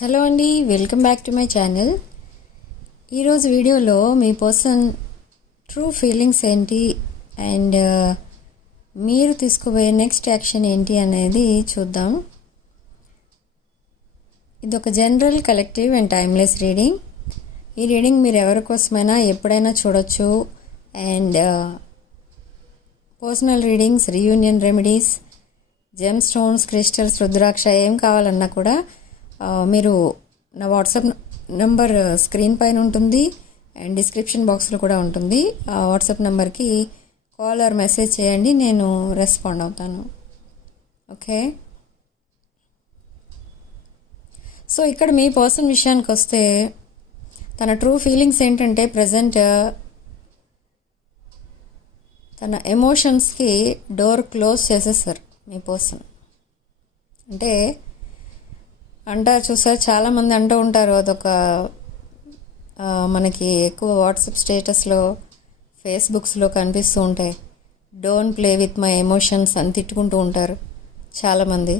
Hello అండి, welcome back to my channel. ఈరోజు వీడియోలో మీ పర్సన్ ట్రూ ఫీలింగ్స్ ఏంటి అండ్ మీరు తీసుకోబోయే నెక్స్ట్ యాక్షన్ ఏంటి అనేది చూద్దాం. ఇది ఒక general, collective and timeless reading. ఈ రీడింగ్ మీరు ఎవరి కోసమైనా ఎప్పుడైనా చూడొచ్చు. And personal readings, reunion remedies, gemstones, crystals, rudraksha ఏం కావాలన్నా కూడా మీరు నా వాట్సాప్ నెంబర్ స్క్రీన్ పైన ఉంటుంది అండ్ డిస్క్రిప్షన్ బాక్స్లో కూడా ఉంటుంది. ఆ వాట్సాప్ నెంబర్కి కాల్ ఆర్ మెసేజ్ చేయండి, నేను రెస్పాండ్ అవుతాను. ఓకే, సో ఇక్కడ మీ పర్సన్ విషయానికి వస్తే తన ట్రూ ఫీలింగ్స్ ఏంటంటే ప్రజెంట్ తన ఎమోషన్స్కి డోర్ క్లోజ్ చేసేసారు మీ పర్సన్. అంటే అంటారు చూసారు, చాలామంది అంటూ ఉంటారు, అదొక మనకి ఎక్కువ వాట్సాప్ స్టేటస్లో, ఫేస్బుక్స్లో కనిపిస్తూ ఉంటాయి, don't play with my emotions అని తిట్టుకుంటూ ఉంటారు చాలామంది.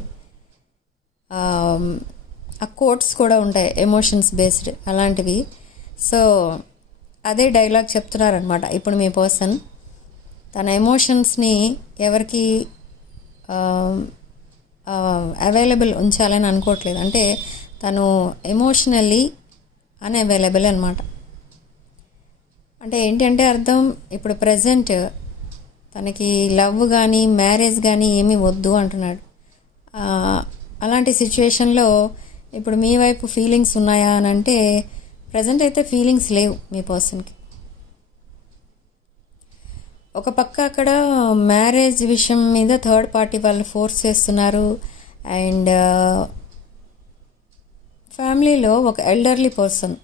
ఆ కోట్స్ కూడా ఉంటాయి ఎమోషన్స్ బేస్డ్ అలాంటివి. సో అదే డైలాగ్ చెప్తున్నారనమాట ఇప్పుడు మీ పర్సన్. తన ఎమోషన్స్ని ఎవరికి అవైలబుల్ ఉంచాలని అనుకోవట్లేదు. అంటే తను ఎమోషనల్లీ అన్అవైలబుల్ అనమాట. అంటే ఏంటంటే అర్థం, ఇప్పుడు ప్రజెంట్ తనకి లవ్ కానీ మ్యారేజ్ కానీ ఏమీ వద్దు అంటున్నాడు. అలాంటి సిచ్యువేషన్లో ఇప్పుడు మీ వైపు ఫీలింగ్స్ ఉన్నాయా అని అంటే ప్రజెంట్ అయితే ఫీలింగ్స్ లేవు మీ పర్సన్కి. ఒక పక్క అక్కడ మ్యారేజ్ విషయం మీద థర్డ్ పార్టీ వాళ్ళు ఫోర్స్ చేస్తున్నారు. అండ్ ఫ్యామిలీలో ఒక ఎల్డర్లీ పర్సన్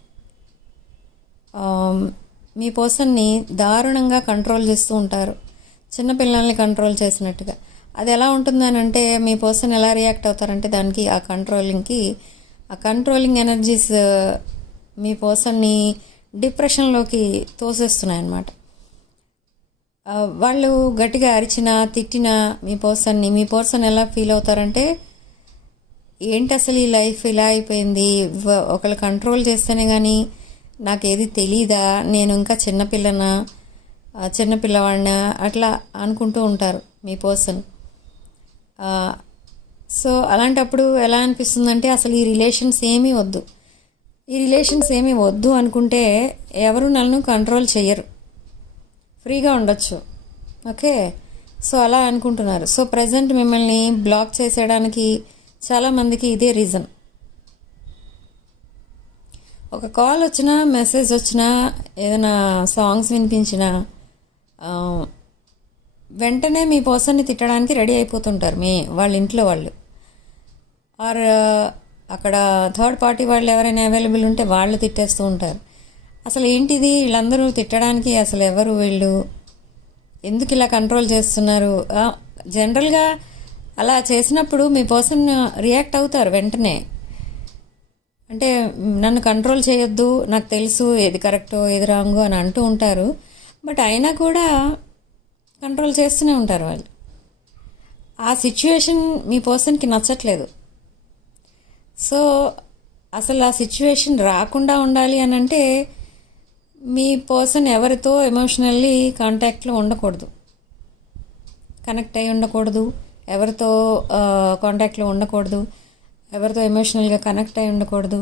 మీ పర్సన్ని దారుణంగా కంట్రోల్ చేస్తూ ఉంటారు, చిన్నపిల్లల్ని కంట్రోల్ చేసినట్టుగా. అది ఎలా ఉంటుందని అంటే మీ పర్సన్ ఎలా రియాక్ట్ అవుతారంటే దానికి, ఆ కంట్రోలింగ్ ఎనర్జీస్ మీ పర్సన్ని డిప్రెషన్లోకి తోసేస్తున్నాయన్నమాట. వాళ్ళు గట్టిగా అరిచినా తిట్టినా మీ పర్సన్ ఎలా ఫీల్ అవుతారంటే, ఏంటి అసలు ఈ లైఫ్ ఇలా అయిపోయింది, ఒకళ్ళు కంట్రోల్ చేస్తేనే కానీ నాకేది తెలీదా, నేను ఇంకా చిన్నపిల్లవాడినా అట్లా అనుకుంటూ ఉంటారు మీ పర్సన్. సో అలాంటప్పుడు ఎలా అనిపిస్తుందంటే అసలు ఈ రిలేషన్స్ ఏమీ వద్దు అనుకుంటే ఎవరు నన్ను కంట్రోల్ చెయ్యరు, ఫ్రీగా ఉండొచ్చు. ఓకే, సో అలా అనుకుంటున్నారు. సో ప్రజెంట్ మిమ్మల్ని బ్లాక్ చేసేయడానికి చాలామందికి ఇదే రీజన్. ఒక కాల్ వచ్చినా, మెసేజ్ వచ్చినా, ఏదైనా సాంగ్స్ వినిపించినా వెంటనే మీ పర్సన్ని తిట్టడానికి రెడీ అయిపోతుంటారు వాళ్ళ ఇంట్లో వాళ్ళు. ఆర్ అక్కడ థర్డ్ పార్టీ వాళ్ళు ఎవరైనా అవైలబుల్ ఉంటే వాళ్ళు తిట్టేస్తూ ఉంటారు. అసలు ఏంటిది, వీళ్ళందరూ తిట్టడానికి అసలు ఎవరు, వీళ్ళు ఎందుకు ఇలా కంట్రోల్ చేస్తున్నారు? జనరల్గా అలా చేసినప్పుడు మీ పర్సన్ రియాక్ట్ అవుతారు వెంటనే. అంటే నన్ను కంట్రోల్ చేయొద్దు, నాకు తెలుసు ఏది కరెక్టో ఏది రాంగో అని అంటూ ఉంటారు. బట్ అయినా కూడా కంట్రోల్ చేస్తూనే ఉంటారు వాళ్ళు. ఆ సిచ్యువేషన్ మీ పర్సన్కి నచ్చట్లేదు. సో అసలు ఆ సిచ్యువేషన్ రాకుండా ఉండాలి అని అంటే మీ పర్సన్ ఎవరితో ఎమోషనల్లీ కాంటాక్ట్లో ఉండకూడదు, కనెక్ట్ అయి ఉండకూడదు, ఎవరితో కాంటాక్ట్లో ఉండకూడదు, ఎవరితో ఎమోషనల్గా కనెక్ట్ అయి ఉండకూడదు,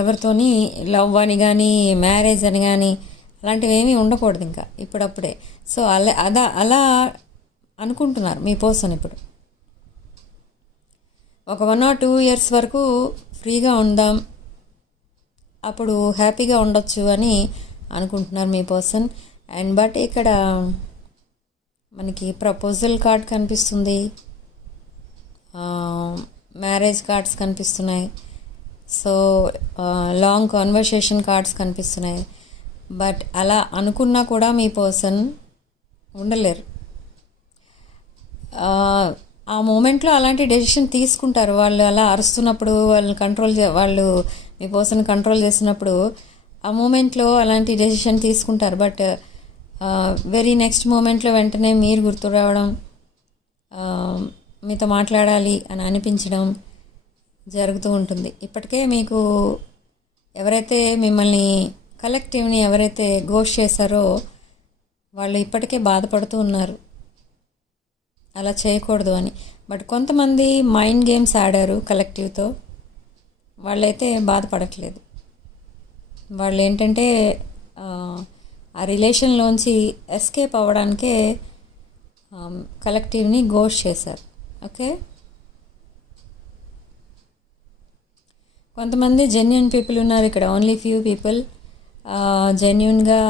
ఎవరితోని లవ్ అని కానీ మ్యారేజ్ అని కానీ అలాంటివి ఏమీ ఉండకూడదు ఇంకా ఇప్పుడప్పుడే. సో అలా అనుకుంటున్నారు మీ పర్సన్. ఇప్పుడు ఒక 1 or 2 years వరకు ఫ్రీగా ఉందాం, అప్పుడు హ్యాపీగా ఉండొచ్చు అని అనుకుంటున్నారు మీ పర్సన్. అండ్ బట్ ఇక్కడ మనకి ప్రపోజల్ కార్డ్ కనిపిస్తుంది, మ్యారేజ్ కార్డ్స్ కనిపిస్తున్నాయి, సో లాంగ్ కాన్వర్సేషన్ కార్డ్స్ కనిపిస్తున్నాయి. బట్ అలా అనుకున్నా కూడా మీ పర్సన్ ఉండలేరు. ఆ మూమెంట్లో అలాంటి డెసిషన్ తీసుకుంటారు. వాళ్ళు అలా అరుస్తున్నప్పుడు, వాళ్ళు మీ పర్సన్ కంట్రోల్ చేసినప్పుడు ఆ మూమెంట్లో అలాంటి డెసిషన్ తీసుకుంటారు. బట్ వెరీ నెక్స్ట్ మూమెంట్లో వెంటనే మీరు గుర్తు రావడం, మీతో మాట్లాడాలి అని అనిపించడం, జరుగుతూ ఉంటుంది. ఇప్పటికే మీకు ఎవరైతే మిమ్మల్ని కలెక్టివ్ని ఎవరైతే గోష్ చేశారో వాళ్ళు ఇప్పటికే బాధపడుతూ ఉన్నారు అలా చేయకూడదు అని. బట్ కొంతమంది మైండ్ గేమ్స్ ఆడారు కలెక్టివ్తో, వాళ్ళైతే బాధపడట్లేదు. వాళ్ళు ఏంటంటే ఆ రిలేషన్లోంచి ఎస్కేప్ అవ్వడానికే కలెక్టివ్ని గోష్ చేశారు. ఓకే, కొంతమంది జెన్యున్ పీపుల్ ఉన్నారు ఇక్కడ, ఓన్లీ ఫ్యూ పీపుల్ జెన్యున్గా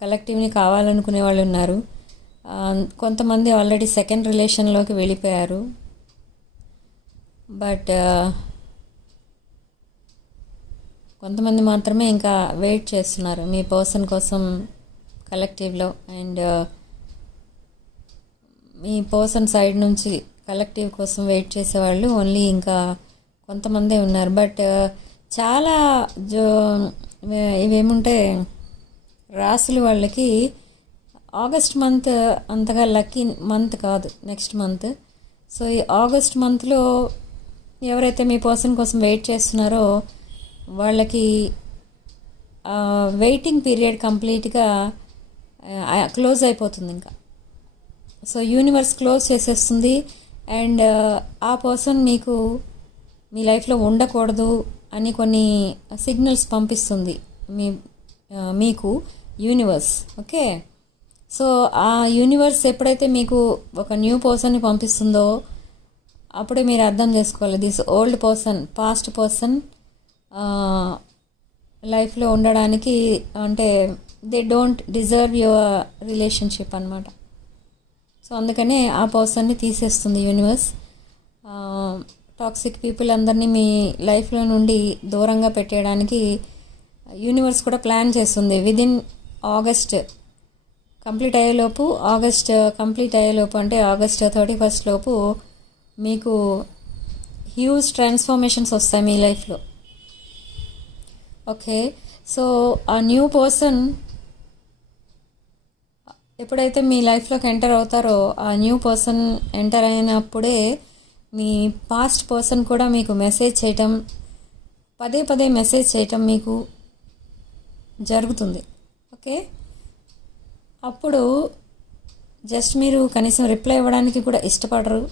కలెక్టివ్ని కావాలనుకునే వాళ్ళు ఉన్నారు. కొంతమంది ఆల్రెడీ సెకండ్ రిలేషన్లోకి వెళ్ళిపోయారు. బట్ కొంతమంది మాత్రమే ఇంకా వెయిట్ చేస్తున్నారు మీ పర్సన్ కోసం కలెక్టివ్లో. అండ్ మీ పర్సన్ సైడ్ నుంచి కలెక్టివ్ కోసం వెయిట్ చేసేవాళ్ళు ఓన్లీ ఇంకా కొంతమందే ఉన్నారు. బట్ చాలా ఇవేముంటే రాసులు వాళ్ళకి ఆగస్ట్ మంత్ అంతగా లక్కీ మంత్ కాదు, నెక్స్ట్ మంత్. సో ఈ ఆగస్ట్ మంత్లో ఎవరైతే మీ పర్సన్ కోసం వెయిట్ చేస్తున్నారో వాళ్ళకి వెయిటింగ్ పీరియడ్ కంప్లీట్గా క్లోజ్ అయిపోతుంది ఇంకా. సో యూనివర్స్ క్లోజ్ చేసేస్తుంది. అండ్ ఆ పర్సన్ మీ లైఫ్లో ఉండకూడదు అని కొన్ని సిగ్నల్స్ పంపిస్తుంది మీకు యూనివర్స్. ఓకే, సో ఆ యూనివర్స్ ఎప్పుడైతే మీకు ఒక న్యూ పర్సన్ని పంపిస్తుందో అప్పుడే మీరు అర్థం చేసుకోవాలి, this old person, past person లైఫ్లో ఉండడానికి అంటే they don't deserve your relationship అన్నమాట. సో అందుకనే ఆ పర్సన్ని తీసేస్తుంది యూనివర్స్. టాక్సిక్ పీపుల్ అందరినీ మీ లైఫ్లో నుండి దూరంగా పెట్టేయడానికి యూనివర్స్ కూడా ప్లాన్ చేస్తుంది. విదిన్ ఆగస్ట్ కంప్లీట్ అయ్యేలోపు, అంటే ఆగస్ట్ 31 లోపు మీకు హ్యూజ్ ట్రాన్స్ఫర్మేషన్స్ వస్తాయి మీ లైఫ్లో. ఓకే, సో ఆ న్యూ పర్సన్ ఎప్పుడైతే మీ లైఫ్లోకి ఎంటర్ అవుతారో ఆ న్యూ పర్సన్ ఎంటర్ అయినప్పుడే మీ పాస్ట్ పర్సన్ కూడా మీకు మెసేజ్ చేయటం, పదే పదే మెసేజ్ చేయటం మీకు జరుగుతుంది. ఓకే, అప్పుడు జస్ట్ మీరు కనీసం రిప్లై ఇవ్వడానికి కూడా ఇష్టపడరు.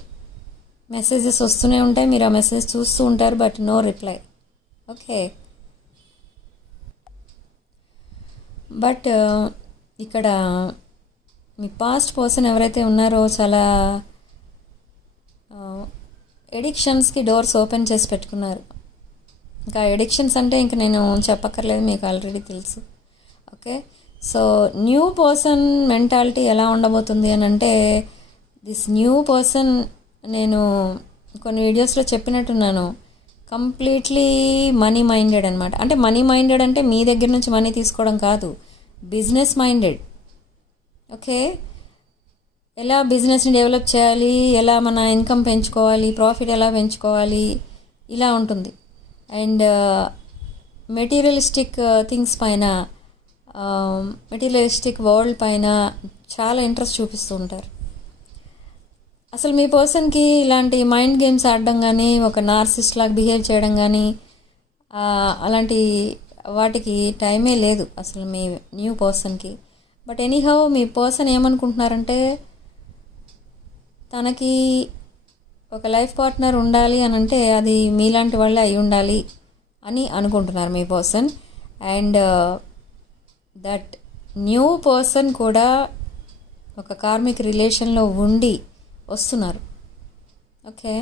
మెసేజెస్ వస్తూనే ఉంటాయి, మీరు ఆ మెసేజ్ చూస్తూ ఉంటారు, but no reply. Okay, but ఇక్కడ మీ పాస్ట్ పర్సన్ ఎవరైతే ఉన్నారో చాలా ఎడిక్షన్స్కి డోర్స్ ఓపెన్ చేసి పెట్టుకున్నారు. ఇంకా ఎడిక్షన్స్ అంటే ఇంక నేను చెప్పక్కర్లేదు, మీకు ఆల్రెడీ తెలుసు. Okay, so new person mentality ఎలా ఉండబోతుంది అని అంటే, దిస్ న్యూ పర్సన్ నేను కొన్ని వీడియోస్లో చెప్పినట్టున్నాను, కంప్లీట్లీ మనీ మైండెడ్ అనమాట. అంటే మనీ మైండెడ్ అంటే మీ దగ్గర నుంచి మనీ తీసుకోవడం కాదు, బిజినెస్ మైండెడ్. ఓకే, ఎలా బిజినెస్ని డెవలప్ చేయాలి, ఎలా మన ఇన్కమ్ పెంచుకోవాలి, ప్రాఫిట్ ఎలా పెంచుకోవాలి, ఇలా ఉంటుంది. అండ్ మెటీరియలిస్టిక్ థింగ్స్ పైన, మెటీరియలిస్టిక్ వరల్డ్ పైన చాలా ఇంట్రెస్ట్ చూపిస్తూ ఉంటారు. అసలు మీ పర్సన్కి ఇలాంటి మైండ్ గేమ్స్ ఆడడం కానీ, ఒక నార్సిస్ట్ లాగా బిహేవ్ చేయడం కానీ, అలాంటి వాటికి టైమే లేదు అసలు మీ న్యూ పర్సన్కి. బట్ ఎనీహౌ మీ పర్సన్ ఏమనుకుంటున్నారంటే, తనకి ఒక లైఫ్ పార్ట్నర్ ఉండాలి అని అంటే అది మీలాంటి వాళ్ళే అయి ఉండాలి అని అనుకుంటున్నారు మీ person. And that new person కూడా ఒక కార్మిక్ రిలేషన్లో ఉండి వస్తున్నారు. ఓకే,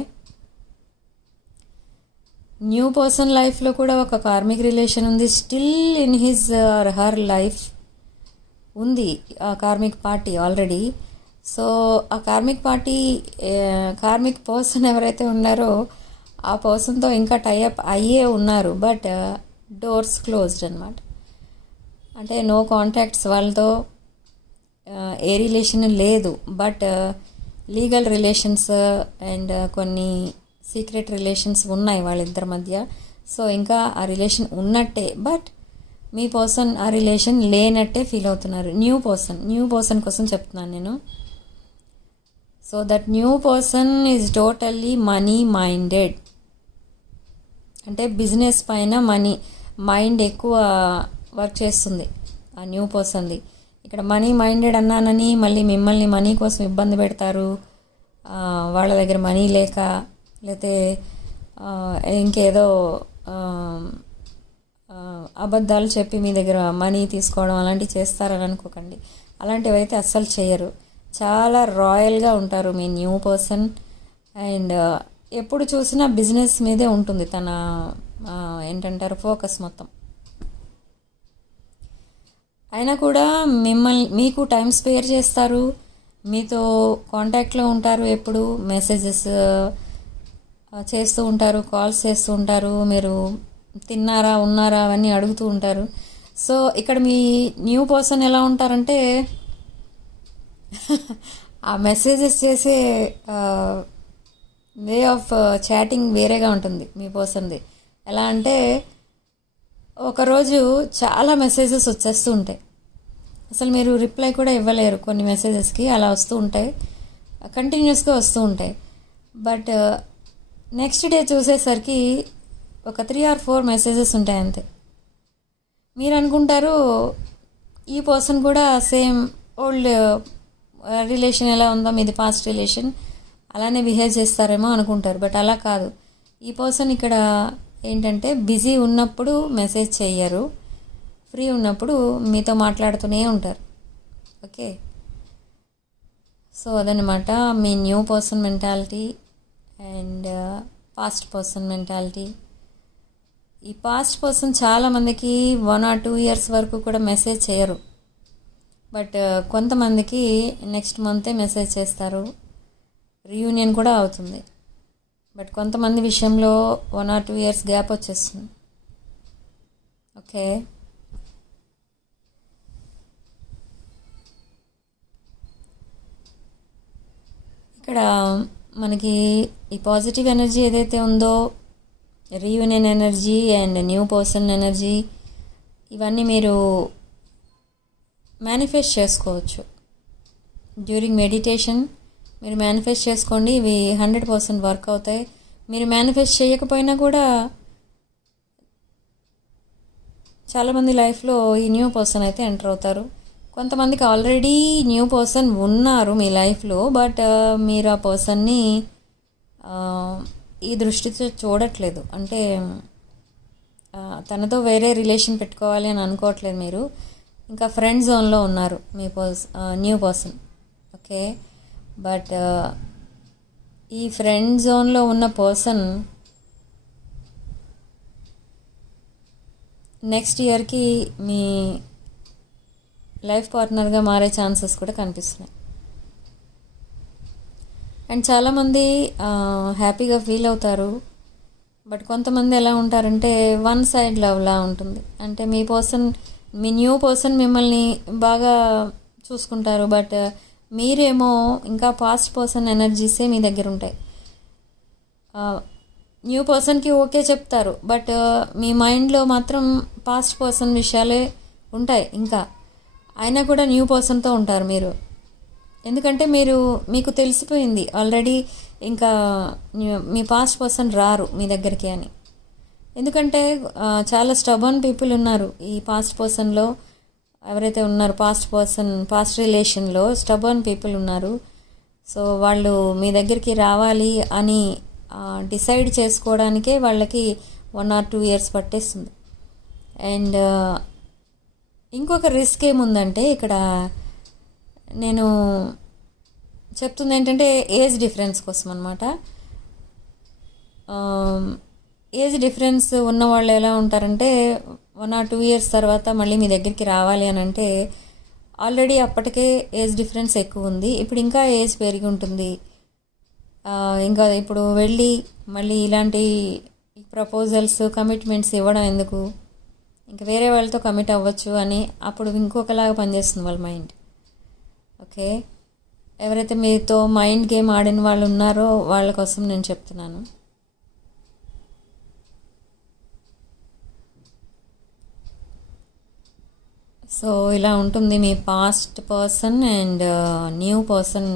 న్యూ పర్సన్ లైఫ్లో కూడా ఒక కార్మిక్ రిలేషన్ ఉంది, still in his or her life ఉంది ఆ కార్మిక్ పార్టీ ఆల్రెడీ. సో ఆ కార్మిక్ పర్సన్ ఎవరైతే ఉన్నారో ఆ పర్సన్తో ఇంకా టైఅప్ అయ్యే ఉన్నారు, బట్ డోర్స్ క్లోజ్డ్ అనమాట. అంటే నో కాంటాక్ట్స్, వాళ్ళతో ఏ రిలేషన్ లేదు, బట్ లీగల్ రిలేషన్స్ అండ్ కొన్ని సీక్రెట్ రిలేషన్స్ ఉన్నాయి వాళ్ళిద్దరి మధ్య. సో ఇంకా ఆ రిలేషన్ ఉన్నట్టే, బట్ మీ పర్సన్ ఆ రిలేషన్ లేనట్టే ఫీల్ అవుతున్నారు. న్యూ పర్సన్ కోసం చెప్తున్నాను నేను. So that new person is totally money minded. అంటే బిజినెస్ పైన మైండ్ ఎక్కువ వర్క్ చేస్తుంది ఆ న్యూ పర్సన్ది. ఇక్కడ మనీ మైండెడ్ అన్నానని మళ్ళీ మిమ్మల్ని మనీ కోసం ఇబ్బంది పెడతారు. వాళ్ళ దగ్గర మనీ లేక, లేకపోతే ఇంకేదో అబద్ధాలు చెప్పి మీ దగ్గర మనీ తీసుకోవడం అలాంటివి చేస్తారని అనుకోకండి. అలాంటివి అయితే అస్సలు చేయరు. చాలా రాయల్గా ఉంటారు మీ న్యూ పర్సన్. అండ్ ఎప్పుడు చూసినా బిజినెస్ మీదే ఉంటుంది తన ఏంటంటారు ఫోకస్ మొత్తం. అయినా కూడా మీకు టైం స్పేర్ చేస్తారు, మీతో కాంటాక్ట్లో ఉంటారు, ఎప్పుడు మెసేజెస్ చేస్తూ ఉంటారు, కాల్స్ చేస్తూ ఉంటారు, మీరు తిన్నారా ఉన్నారా అవన్నీ అడుగుతూ ఉంటారు. సో ఇక్కడ మీ న్యూ పర్సన్ ఎలా ఉంటారంటే ఆ మెసేజెస్ చేసే వే ఆఫ్ చాటింగ్ వేరేగా ఉంటుంది మీ పర్సన్ది. ఎలా అంటే ఒకరోజు చాలా మెసేజెస్ వచ్చేస్తూ ఉంటాయి, అసలు మీరు రిప్లై కూడా ఇవ్వలేరు కొన్ని మెసేజెస్కి. అలా వస్తూ ఉంటాయి, కంటిన్యూస్గా వస్తూ ఉంటాయి. బట్ నెక్స్ట్ డే చూసేసరికి ఒక 3 or 4 మెసేజెస్ ఉంటాయి అంతే. మీరు అనుకుంటారు ఈ పర్సన్ కూడా సేమ్ ఓల్డ్ రిలేషన్ ఎలా ఉందో మీది పాస్ట్ రిలేషన్ అలానే బిహేవ్ చేస్తారేమో అనుకుంటారు. బట్ అలా కాదు. ఈ పర్సన్ ఇక్కడ ఏంటంటే బిజీ ఉన్నప్పుడు మెసేజ్ చెయ్యరు, ఫ్రీ ఉన్నప్పుడు మీతో మాట్లాడుతూనే ఉంటారు. ఓకే, సో అదనమాట మీ new person mentality and past person mentality. ఈ పాస్ట్ పర్సన్ చాలామందికి 1 or 2 years వరకు కూడా మెసేజ్ చేయరు. బట్ కొంతమందికి నెక్స్ట్ మంతే మెసేజ్ చేస్తారు, రీయూనియన్ కూడా అవుతుంది. బట్ కొంతమంది విషయంలో 1 or 2 years గ్యాప్ వచ్చేస్తుంది. ఓకే, ఇక్కడ మనకి ఈ పాజిటివ్ ఎనర్జీ ఏదైతే ఉందో, reunion energy and new person energy, ఇవన్నీ మీరు మేనిఫెస్ట్ చేసుకోవచ్చు. డ్యూరింగ్ మెడిటేషన్ మీరు మేనిఫెస్ట్ చేసుకోండి, ఇవి 100% వర్క్ అవుతాయి. మీరు మేనిఫెస్ట్ చేయకపోయినా కూడా చాలామంది లైఫ్లో ఈ న్యూ పర్సన్ అయితే ఎంటర్ అవుతారు. కొంతమందికి ఆల్రెడీ న్యూ పర్సన్ ఉన్నారు మీ లైఫ్లో, బట్ మీరు ఆ పర్సన్ని ఈ దృష్టితో చూడట్లేదు. అంటే తనతో వేరే రిలేషన్ పెట్టుకోవాలి అని అనుకోవట్లేదు. మీరు ఇంకా ఫ్రెండ్ జోన్లో ఉన్నారు మీ న్యూ పర్సన్. ఓకే, బట్ ఈ ఫ్రెండ్ జోన్లో ఉన్న పర్సన్ నెక్స్ట్ ఇయర్కి మీ లైఫ్ పార్ట్నర్గా మారే ఛాన్సెస్ కూడా కనిపిస్తున్నాయి. అండ్ చాలామంది హ్యాపీగా ఫీల్ అవుతారు. బట్ కొంతమంది ఎలా ఉంటారంటే వన్ సైడ్ లవ్లా ఉంటుంది. అంటే మీ న్యూ పర్సన్ మిమ్మల్ని బాగా చూసుకుంటారు, బట్ మీరేమో ఇంకా పాస్ట్ పర్సన్ ఎనర్జీసే మీ దగ్గర ఉంటాయి. న్యూ పర్సన్కి ఓకే చెప్తారు, బట్ మీ మైండ్లో మాత్రం పాస్ట్ పర్సన్ విషయాలే ఉంటాయి. ఇంకా అయినా కూడా న్యూ పర్సన్తో ఉంటారు మీరు. ఎందుకంటే మీకు తెలిసిపోయింది ఆల్రెడీ ఇంకా మీ పాస్ట్ పర్సన్ రారు మీ దగ్గరికి అని. ఎందుకంటే చాలా స్టబర్న్ పీపుల్ ఉన్నారు ఈ పాస్ట్ పర్సన్లో. ఎవరైతే ఉన్నారో పాస్ట్ రిలేషన్లో స్టబర్న్ పీపుల్ ఉన్నారు. సో వాళ్ళు మీ దగ్గరికి రావాలి అని డిసైడ్ చేసుకోవడానికే వాళ్ళకి 1 or 2 years పట్టేస్తుంది. అండ్ ఇంకొక రిస్క్ ఏముందంటే ఇక్కడ నేను చెప్తుంది ఏంటంటే ఏజ్ డిఫరెన్స్ కోసం అనమాట. ఏజ్ డిఫరెన్స్ ఉన్న వాళ్ళు ఎలా ఉంటారంటే 1 or 2 years తర్వాత మళ్ళీ మీ దగ్గరికి రావాలి అని అంటే ఆల్రెడీ అప్పటికే ఏజ్ డిఫరెన్స్ ఎక్కువ ఉంది, ఇప్పుడు ఇంకా ఏజ్ పెరిగి ఉంటుంది. ఇంకా ఇప్పుడు వెళ్ళి మళ్ళీ ఇలాంటి ప్రపోజల్స్ కమిట్మెంట్స్ ఇవ్వడం ఎందుకు, ఇంకా వేరే వాళ్ళతో కమిట్ అవ్వచ్చు అని అప్పుడు ఇంకొకలాగా పనిచేస్తుంది వాళ్ళ మైండ్. ఓకే, ఎవరైతే మీతో మైండ్ గేమ్ ఆడిన వాళ్ళు ఉన్నారో వాళ్ళ కోసం నేను చెప్తున్నాను. సో ఇలా ఉంటుంది మీ past person and new person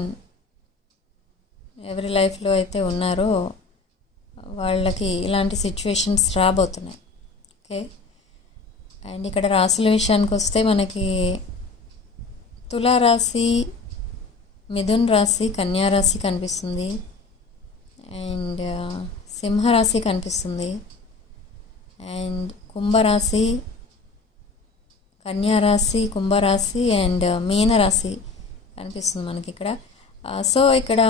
ఎవరి లైఫ్లో అయితే ఉన్నారో వాళ్ళకి ఇలాంటి సిచ్యువేషన్స్ రాబోతున్నాయి. ఓకే, అండ్ ఇక్కడ రాశుల విషయానికి వస్తే మనకి తులారాశి, మిథున్ రాశి, కన్యా రాశి కనిపిస్తుంది, అండ్ సింహరాశి కనిపిస్తుంది, అండ్ కుంభరాశి, కన్యా రాశి, కుంభరాశి అండ్ మీనరాశి కనిపిస్తుంది మనకి ఇక్కడ. సో ఇక్కడ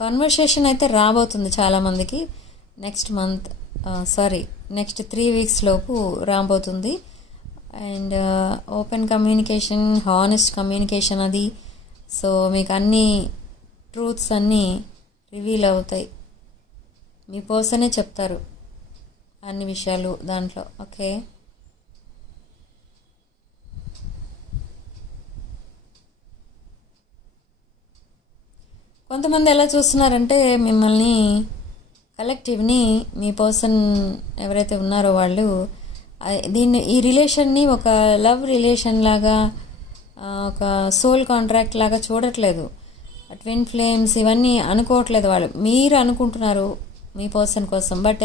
కాన్వర్సేషన్ అయితే రాబోతుంది చాలామందికి నెక్స్ట్ 3 వీక్స్ లోపు రాబోతుంది. And open communication, honest communication అది. సో మీకు అన్ని ట్రూత్స్ అన్నీ రివీల్ అవుతాయి. మీ పర్సనే చెప్తారు అన్ని విషయాలు దాంట్లో. ఓకే, కొంతమంది ఎలా చూస్తున్నారంటే మిమ్మల్ని, కలెక్టివ్ని, మీ పర్సన్ ఎవరైతే ఉన్నారో వాళ్ళు ఈ రిలేషన్ని ఒక లవ్ రిలేషన్ లాగా, ఒక సోల్ కాంట్రాక్ట్ లాగా చూడట్లేదు. ట్విన్ ఫ్లేమ్స్ ఇవన్నీ అనుకోవట్లేదు వాళ్ళు. మీరు అనుకుంటున్నారు మీ పర్సన్ కోసం, బట్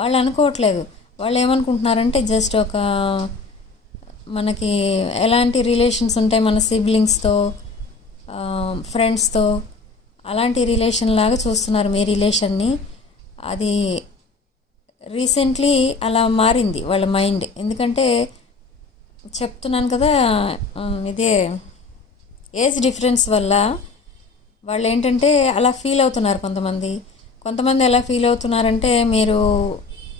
వాళ్ళు అనుకోవట్లేదు. వాళ్ళు ఏమనుకుంటున్నారంటే జస్ట్ ఒక మనకి ఎలాంటి రిలేషన్స్ ఉంటాయి మన సిబ్లింగ్స్తో, ఫ్రెండ్స్తో, అలాంటి రిలేషన్ లాగా చూస్తున్నారు మీ రిలేషన్ని. అది రీసెంట్లీ అలా మారింది వాళ్ళ మైండ్. ఎందుకంటే చెప్తున్నాను కదా, ఇదే ఏజ్ డిఫరెన్స్ వల్ల వాళ్ళు ఏంటంటే అలా ఫీల్ అవుతున్నారు. కొంతమంది ఎలా ఫీల్ అవుతున్నారంటే, మీరు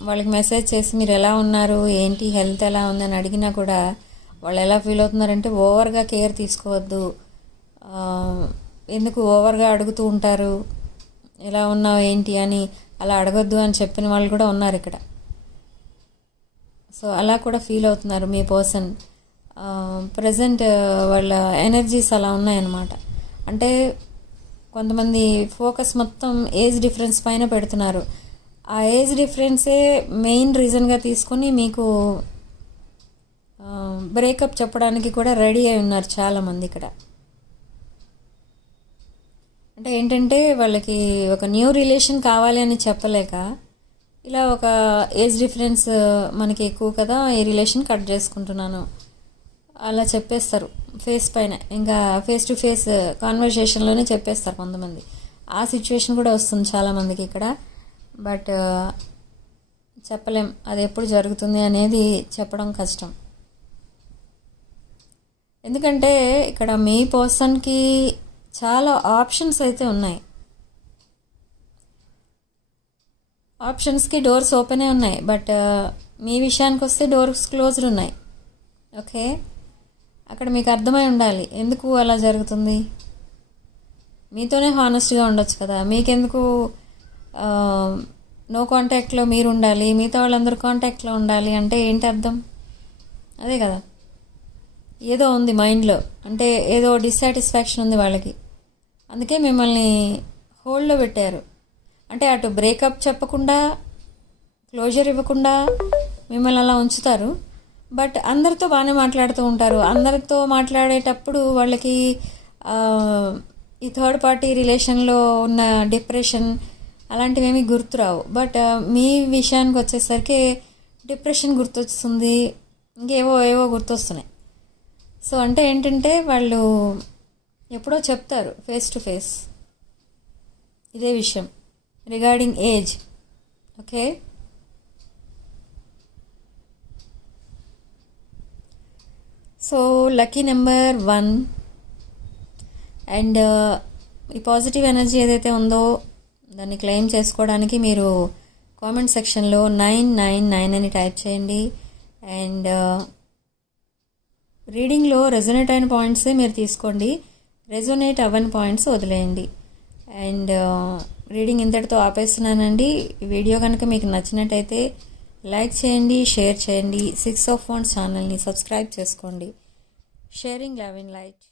వాళ్ళకి మెసేజ్ చేసి మీరు ఎలా ఉన్నారు, ఏంటి, హెల్త్ ఎలా ఉందని అడిగినా కూడా వాళ్ళు ఎలా ఫీల్ అవుతున్నారంటే, ఓవర్గా కేర్ తీసుకోవద్దు, ఎందుకు ఓవర్గా అడుగుతూ ఉంటారు, ఎలా ఉన్నావు ఏంటి అని అలా అడగొద్దు అని చెప్పిన వాళ్ళు కూడా ఉన్నారు ఇక్కడ. సో అలా కూడా ఫీల్ అవుతున్నారు మీ పర్సన్. ప్రజెంట్ వాళ్ళ ఎనర్జీస్ అలా ఉన్నాయన్నమాట. అంటే కొంతమంది ఫోకస్ మొత్తం ఏజ్ డిఫరెన్స్ పైన పెడుతున్నారు. ఆ ఏజ్ డిఫరెన్సే మెయిన్ రీజన్గా తీసుకొని మీకు బ్రేకప్ చెప్పడానికి కూడా రెడీ అయి ఉన్నారు చాలామంది ఇక్కడ. అంటే ఏంటంటే వాళ్ళకి ఒక న్యూ రిలేషన్ కావాలి అని చెప్పలేక ఇలా ఒక ఏజ్ డిఫరెన్స్ మనకి ఎక్కువ కదా, ఈ రిలేషన్ కట్ చేసుకుంటున్నాను అలా చెప్పేస్తారు ఫేస్ పైన. ఇంకా ఫేస్ టు ఫేస్ కాన్వర్సేషన్లోనే చెప్పేస్తారు కొంతమంది. ఆ సిచ్యువేషన్ కూడా వస్తుంది చాలామందికి ఇక్కడ. బట్ చెప్పలేం అది ఎప్పుడు జరుగుతుంది అనేది చెప్పడం కష్టం. ఎందుకంటే ఇక్కడ మీ పర్సన్కి చాలా ఆప్షన్స్ అయితే ఉన్నాయి. ఆప్షన్స్కి డోర్స్ ఓపెనే ఉన్నాయి, బట్ మీ విషయానికి వస్తే డోర్స్ క్లోజ్డ్ ఉన్నాయి. ఓకే, అక్కడ మీకు అర్థమై ఉండాలి ఎందుకు అలా జరుగుతుంది. మీతోనే హానెస్ట్గా ఉండొచ్చు కదా, మీకెందుకు నో కాంటాక్ట్లో మీరు ఉండాలి, మిగతా వాళ్ళందరూ కాంటాక్ట్లో ఉండాలి అంటే ఏంటి అర్థం? అదే కదా, ఏదో ఉంది మైండ్లో, అంటే ఏదో డిస్సాటిస్ఫాక్షన్ ఉంది వాళ్ళకి. అందుకే మిమ్మల్ని హోల్డ్లో పెట్టారు. అంటే అటు బ్రేకప్ చెప్పకుండా, క్లోజర్ ఇవ్వకుండా మిమ్మల్ని అలా ఉంచుతారు. బట్ అందరితో బాగానే మాట్లాడుతూ ఉంటారు. అందరితో మాట్లాడేటప్పుడు వాళ్ళకి ఈ థర్డ్ పార్టీ రిలేషన్లో ఉన్న డిప్రెషన్ అలాంటివేమీ గుర్తురావు. బట్ మీ విషయానికి వచ్చేసరికి డిప్రెషన్ గుర్తొస్తుంది, ఏవో గుర్తొస్తున్నాయి. సో అంటే ఏంటంటే వాళ్ళు ఎప్పుడో చెప్తారు ఫేస్ టు ఫేస్ ఇదే విషయం regarding age. Okay, so lucky number 1. And ఈ పాజిటివ్ ఎనర్జీ ఏదైతే ఉందో దాన్ని క్లెయిమ్ చేసుకోవడానికి మీరు కామెంట్ సెక్షన్లో 999 అని టైప్ చేయండి. అండ్ రీడింగ్లో రెజొనేట్ అయిన పాయింట్సే మీరు తీసుకోండి, రెజొనేట్ అవ్వని పాయింట్స్ వదిలేయండి. అండ్ రీడింగ్ ఇంతటితో ఆపేస్తున్నానండి. ఈ వీడియో కనుక మీకు నచ్చినట్టయితే లైక్ చేయండి, షేర్ చేయండి. 6 of Wands ఛానల్ని సబ్స్క్రైబ్ చేసుకోండి. Sharing love and light.